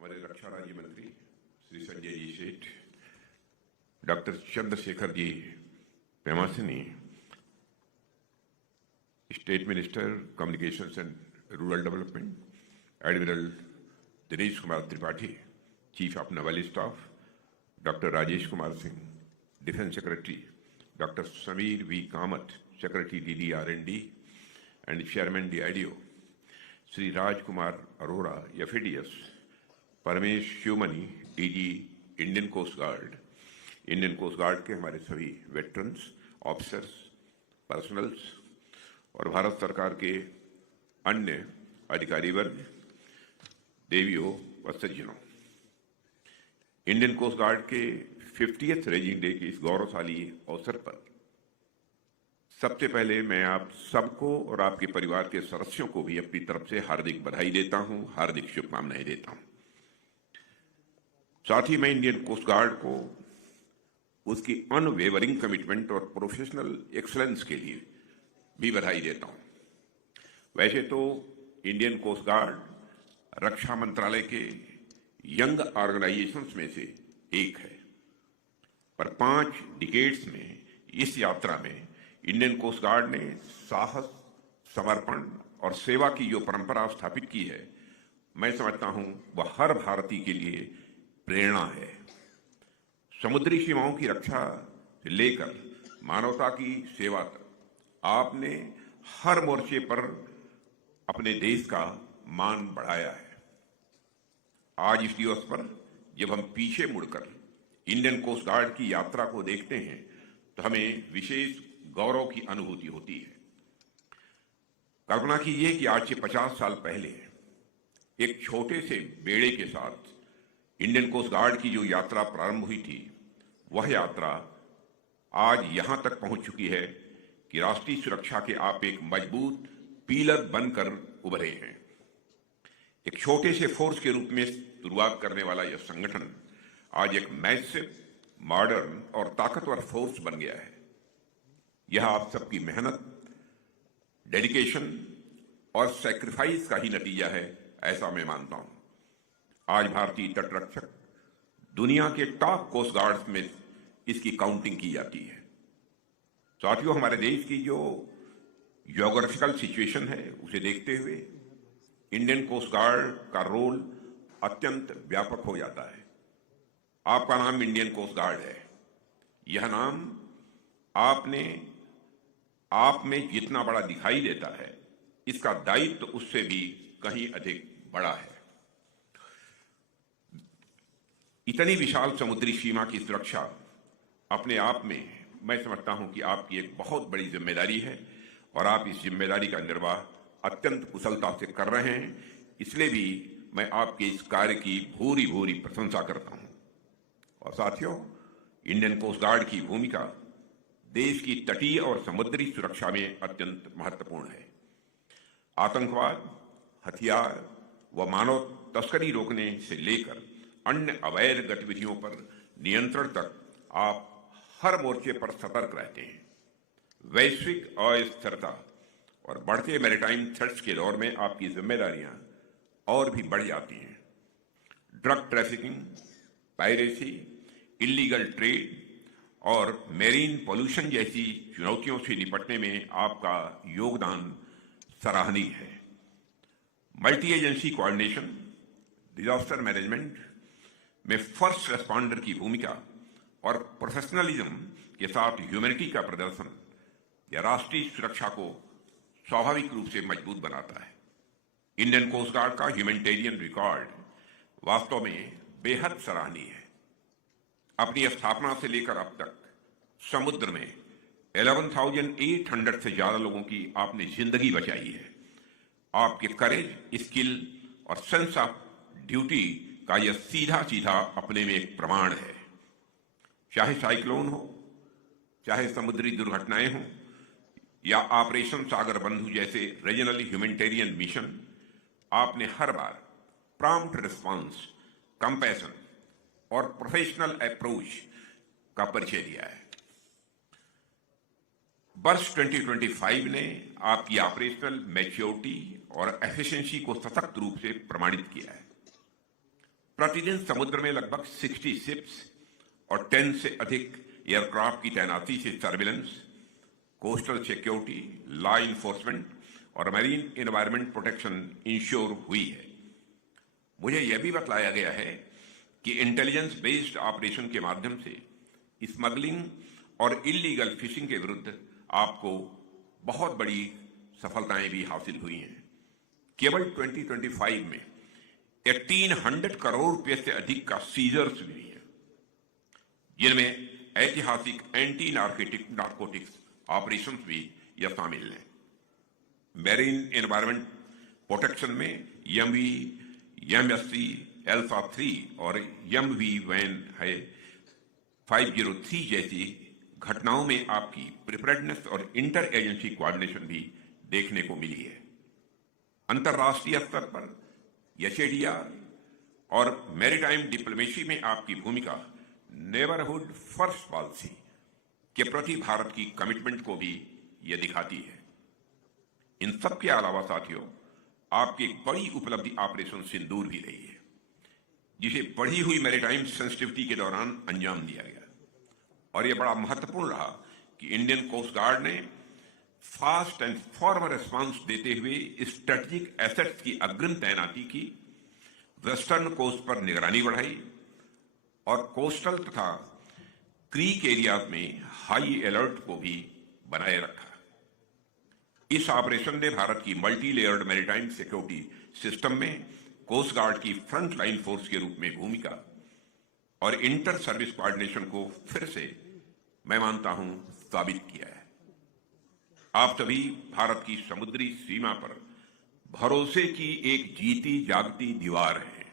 हमारे रक्षा राज्य मंत्री Shri Sanjay ji Seth, doctor Chandrashekhar ji Pemmasani, state minister communications and rural development, admiral Dinesh Kumar Tripathi, chief of naval staff, doctor Rajesh Kumar Singh, defence secretary, doctor Samir V Kamat, secretary DDR&D and chairman DIDO, Shri Rajkumar Arora FADS, Paramesh Sivamani DG Indian coast guard के हमारे सभी veterans, officers, personnels और भारत सरकार के अन्य अधिकारी वर्ग, देवियों व सज्जनों, इंडियन कोस्ट गार्ड के 50th रेजिंग डे के इस गौरवशाली अवसर पर सबसे पहले मैं आप सबको और आपके परिवार के सदस्यों को भी अपनी तरफ से हार्दिक बधाई देता हूं, हार्दिक शुभकामनाएं देता हूं। साथ ही मैं इंडियन कोस्ट गार्ड को उसकी अनवेवरिंग कमिटमेंट और प्रोफेशनल एक्सलेंस के लिए भी बधाई देता हूं। वैसे तो इंडियन कोस्ट गार्ड रक्षा मंत्रालय के यंग ऑर्गेनाइजेशंस में से एक है, पर 5 डिकेड्स में इस यात्रा में इंडियन कोस्ट गार्ड ने साहस, समर्पण और सेवा की जो परंपरा स्थापित की है, मैं समझता हूं वह हर भारतीय के लिए प्रेरणा है। समुद्री सीमाओं की रक्षा से लेकर मानवता की सेवा तक आपने हर मोर्चे पर अपने देश का मान बढ़ाया है। आज इस दिवस पर जब हम पीछे मुड़कर इंडियन कोस्ट गार्ड की यात्रा को देखते हैं तो हमें विशेष गौरव की अनुभूति होती है। कल्पना कीजिए कि आज से 50 साल पहले एक छोटे से बेड़े के साथ इंडियन कोस्ट गार्ड की जो यात्रा प्रारंभ हुई थी, वह यात्रा आज यहां तक पहुंच चुकी है कि राष्ट्रीय सुरक्षा के आप एक मजबूत पिलर बनकर उभरे हैं। एक छोटे से फोर्स के रूप में शुरुआत करने वाला यह संगठन आज एक मैसिव, मॉडर्न और ताकतवर फोर्स बन गया है। यह आप सबकी मेहनत, डेडिकेशन और सैक्रिफाइस का ही नतीजा है, ऐसा मैं मानता हूं। आज भारतीय तटरक्षक दुनिया के टॉप कोस्ट गार्ड्स में इसकी काउंटिंग की जाती है। साथियों, हमारे देश की जो ज्योग्राफिकल सिचुएशन है उसे देखते हुए इंडियन कोस्ट गार्ड का रोल अत्यंत व्यापक हो जाता है। आपका नाम इंडियन कोस्ट गार्ड है। यह नाम आप में जितना बड़ा दिखाई देता है, इसका दायित्व उससे भी कहीं अधिक बड़ा है। इतनी विशाल समुद्री सीमा की सुरक्षा अपने आप में मैं समझता हूं कि आपकी एक बहुत बड़ी जिम्मेदारी है और आप इस जिम्मेदारी का निर्वाह अत्यंत कुशलता से कर रहे हैं। इसलिए भी मैं आपके इस कार्य की भूरी भूरी प्रशंसा करता हूं। और साथियों, इंडियन कोस्ट गार्ड की भूमिका देश की तटीय और समुद्री सुरक्षा में अत्यंत महत्वपूर्ण है। आतंकवाद, हथियार व मानव तस्करी रोकने से लेकर अन्य अवैध गतिविधियों पर नियंत्रण तक आप हर मोर्चे पर सतर्क रहते हैं। वैश्विक अस्थिरता और बढ़ते मैरीटाइम थ्रेट्स के दौर में आपकी जिम्मेदारियां और भी बढ़ जाती हैं। Drug trafficking, piracy, illegal trade और मेरीन पोल्यूशन जैसी चुनौतियों से निपटने में आपका योगदान सराहनीय है। Multi agency coordination, disaster management में फर्स्ट रेस्पॉन्डर की भूमिका और प्रोफेशनलिज्म के साथ ह्यूमैनिटी का प्रदर्शन या राष्ट्रीय सुरक्षा को स्वाभाविक रूप से मजबूत बनाता है। इंडियन कोस्ट गार्ड का ह्यूमैनिटेरियन रिकॉर्ड वास्तव में बेहद सराहनीय है। अपनी स्थापना से लेकर अब तक समुद्र में 11,800 से ज्यादा लोगों की आपने जिंदगी बचाई है। आपके करेज, स्किल और सेंस ऑफ ड्यूटी का यह सीधा सीधा अपने में एक प्रमाण है। चाहे साइक्लोन हो, चाहे समुद्री दुर्घटनाएं हो या ऑपरेशन सागर बंधु जैसे रीजनल ह्यूमैनिटेरियन मिशन, आपने हर बार प्रॉम्प्ट रिस्पांस, कंपैशन और प्रोफेशनल अप्रोच का परिचय दिया है। वर्ष 2025 ने आपकी ऑपरेशनल मैच्योरिटी और एफिशिएंसी को सशक्त रूप से प्रमाणित किया है। प्रतिदिन समुद्र में लगभग 60 शिप्स और 10 से अधिक एयरक्राफ्ट की तैनाती से surveillance, coastal security, law enforcement और मैरीन एनवायरमेंट प्रोटेक्शन इंश्योर हुई है। मुझे यह भी बतलाया गया है कि इंटेलिजेंस बेस्ड ऑपरेशन के माध्यम से स्मगलिंग और इलीगल फिशिंग के विरुद्ध आपको बहुत बड़ी सफलताएं भी हासिल हुई हैं। केवल 2025 में 1800 करोड़ रुपए से अधिक का सीजर्स भी हैं, जिनमें ऐतिहासिक एंटी नार्कोटिक्स ऑपरेशंस भी यह शामिल हैं। मैरीन एनवायरमेंट प्रोटेक्शन में एमवी, एमएससी, अल्फा 3 और एमवी वैन है 503 जैसी घटनाओं में आपकी प्रिपेयर्डनेस और इंटर एजेंसी कोऑर्डिनेशन भी देखने को मिली है। अंतर्राष्ट्रीय स्तर पर एचएडीआर और मैरीटाइम डिप्लोमेसी में आपकी भूमिका नेबरहुड फर्स्ट पॉलिसी के प्रति भारत की कमिटमेंट को भी यह दिखाती है। इन सब के अलावा साथियों, आपकी एक बड़ी उपलब्धि ऑपरेशन सिंदूर भी रही है, जिसे बढ़ी हुई मैरीटाइम सेंसिटिविटी के दौरान अंजाम दिया गया। और यह बड़ा महत्वपूर्ण रहा कि इंडियन कोस्ट गार्ड ने फास्ट एंड फॉर्म रिस्पांस देते हुए स्ट्रेटेजिक एसेट्स की अग्रिम तैनाती की, वेस्टर्न कोस्ट पर निगरानी बढ़ाई और कोस्टल तथा क्रीक एरियाज में हाई अलर्ट को भी बनाए रखा। इस ऑपरेशन ने भारत की multi layered maritime security system में कोस्ट गार्ड की फ्रंट लाइन फोर्स के रूप में भूमिका और इंटर सर्विस कोऑर्डिनेशन को फिर से मैं मानता हूं साबित किया है। आप सभी भारत की समुद्री सीमा पर भरोसे की एक जीती जागती दीवार है।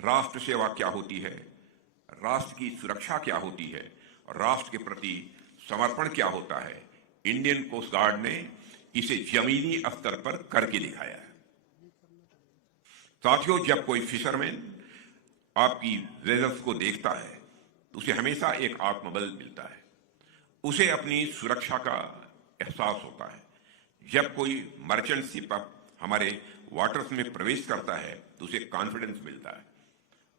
राष्ट्र सेवा क्या होती है, राष्ट्र की सुरक्षा क्या होती है और राष्ट्र के प्रति समर्पण क्या होता है, इंडियन कोस्ट गार्ड ने इसे जमीनी स्तर पर करके दिखाया है। साथियों, जब कोई फिशरमैन आपकी वेजल्स को देखता है तो उसे हमेशा एक आत्मबल मिलता है, उसे अपनी सुरक्षा का एहसास होता है। जब कोई मर्चेंट शिप हमारे वाटर्स में प्रवेश करता है तो उसे कॉन्फिडेंस मिलता है।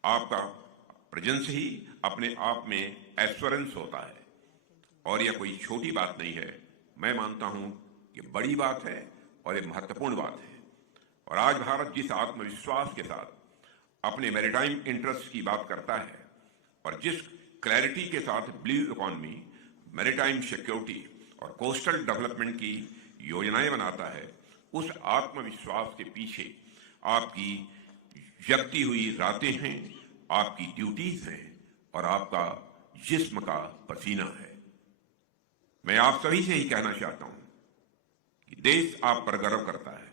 आपका प्रेजेंस ही अपने आप में एश्योरेंस होता है और यह कोई छोटी बात नहीं है। मैं मानता हूं कि बड़ी बात है और एक महत्वपूर्ण बात है। और आज भारत जिस आत्मविश्वास के साथ अपने मैरीटाइम इंटरेस्ट की बात करता है और जिस क्लैरिटी के साथ ब्लू इकोनॉमी, मैरीटाइम सिक्योरिटी और कोस्टल डेवलपमेंट की योजनाएं बनाता है, उस आत्मविश्वास के पीछे आपकी जगती हुई रातें हैं, आपकी ड्यूटीज हैं और आपका जिस्म का पसीना है। मैं आप सभी से ही कहना चाहता हूं कि देश आप पर गर्व करता है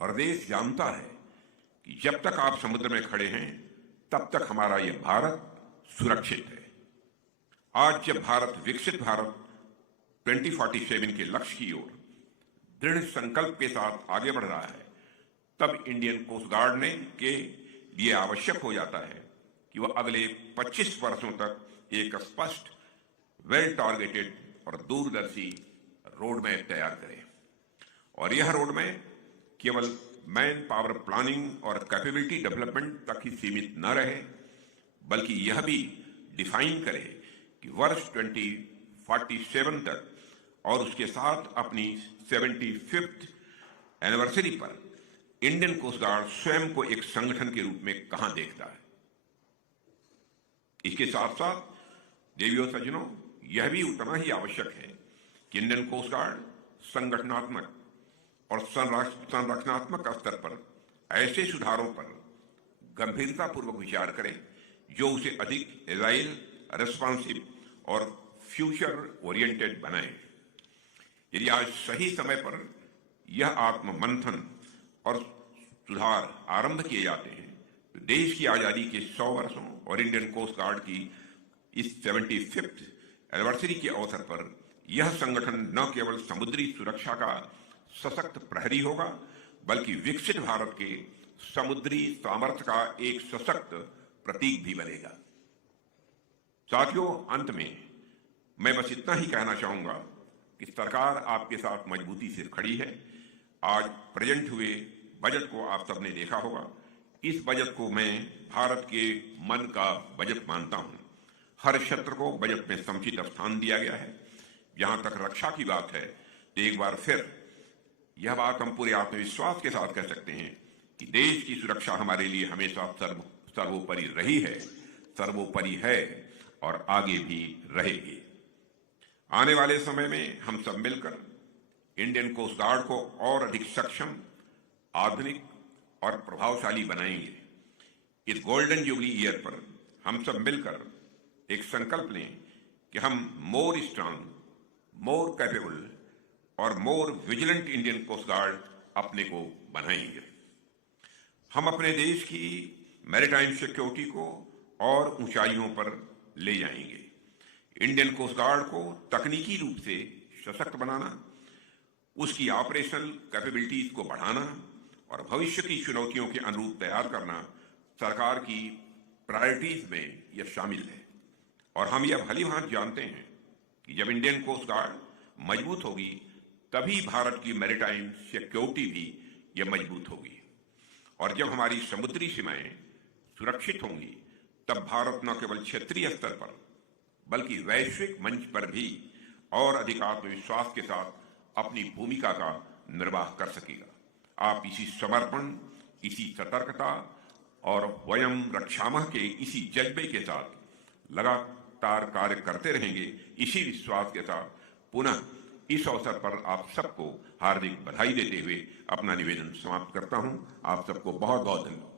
और देश जानता है कि जब तक आप समुद्र में खड़े हैं तब तक हमारा यह भारत सुरक्षित है। आज जब भारत विकसित भारत 2047 के लक्ष्य की ओर दृढ़ संकल्प के साथ आगे बढ़ रहा है, तब इंडियन कोस्ट गार्ड के लिए आवश्यक हो जाता है कि वह अगले 25 वर्षों तक एक स्पष्ट, वेल टारगेटेड और दूरदर्शी रोड मैप तैयार करे। और यह रोड मैप केवल मैन पावर प्लानिंग और कैपेबिलिटी डेवलपमेंट तक ही सीमित न रहे, बल्कि यह भी डिफाइन करे कि वर्ष 2047 तक और उसके साथ अपनी 75th एनिवर्सरी पर इंडियन कोस्ट गार्ड स्वयं को एक संगठन के रूप में कहां देखता है। इसके साथ साथ देवियों सज्जनों, यह भी उतना ही आवश्यक है कि इंडियन कोस्ट गार्ड संगठनात्मक और संरचनात्मक स्तर पर ऐसे सुधारों पर गंभीरतापूर्वक विचार करें जो उसे अधिक एजाइल, रेस्पॉन्सिव और फ्यूचर ओरिएंटेड बनाए। यदि आज सही समय पर यह आत्म मंथन और सुधार आरंभ किए जाते हैं तो देश की आजादी के 100 वर्षों और इंडियन कोस्ट गार्ड की इस 75th एनिवर्सरी के अवसर पर यह संगठन न केवल समुद्री सुरक्षा का सशक्त प्रहरी होगा, बल्कि विकसित भारत के समुद्री सामर्थ्य का एक सशक्त प्रतीक भी बनेगा। साथियों, अंत में मैं बस इतना ही कहना चाहूंगा कि सरकार आपके साथ मजबूती से खड़ी है। आज प्रेजेंट हुए बजट को आप सबने देखा होगा। इस बजट को मैं भारत के मन का बजट मानता हूं। हर क्षेत्र को बजट में समुचित स्थान दिया गया है। जहां तक रक्षा की बात है तो एक बार फिर यह बात हम पूरे आत्मविश्वास के साथ कह सकते हैं कि देश की सुरक्षा हमारे लिए हमेशा सर्वोपरि रही है, सर्वोपरि है और आगे भी रहेगी। आने वाले समय में हम सब मिलकर इंडियन कोस्ट गार्ड को और अधिक सक्षम, आधुनिक और प्रभावशाली बनाएंगे। इस गोल्डन जुबली ईयर पर हम सब मिलकर एक संकल्प लें कि हम मोर स्ट्रांग, मोर कैपेबल और more vigilant Indian coast guard अपने को बनाएंगे। हम अपने देश की मैरीटाइम सिक्योरिटी को और ऊंचाइयों पर ले जाएंगे। इंडियन कोस्ट गार्ड को तकनीकी रूप से सशक्त बनाना, उसकी ऑपरेशनल कैपेबिलिटीज को बढ़ाना और भविष्य की चुनौतियों के अनुरूप तैयार करना सरकार की प्रायोरिटीज में यह शामिल है। और हम यह भलीभांति जानते हैं कि जब इंडियन कोस्ट गार्ड मजबूत होगी तभी भारत की मैरीटाइम सिक्योरिटी भी यह मजबूत होगी। और जब हमारी समुद्री सीमाएं सुरक्षित होंगी तब भारत न केवल क्षेत्रीय स्तर पर बल्कि वैश्विक मंच पर भी और अधिक आत्मविश्वास के साथ अपनी भूमिका का निर्वाह कर सकेगा। आप इसी समर्पण, इसी सतर्कता और वयम रक्षामः के इसी जज्बे के साथ लगातार कार्य करते रहेंगे। इसी विश्वास के साथ पुनः इस अवसर पर आप सबको हार्दिक बधाई देते हुए अपना निवेदन समाप्त करता हूं। आप सबको बहुत बहुत धन्यवाद।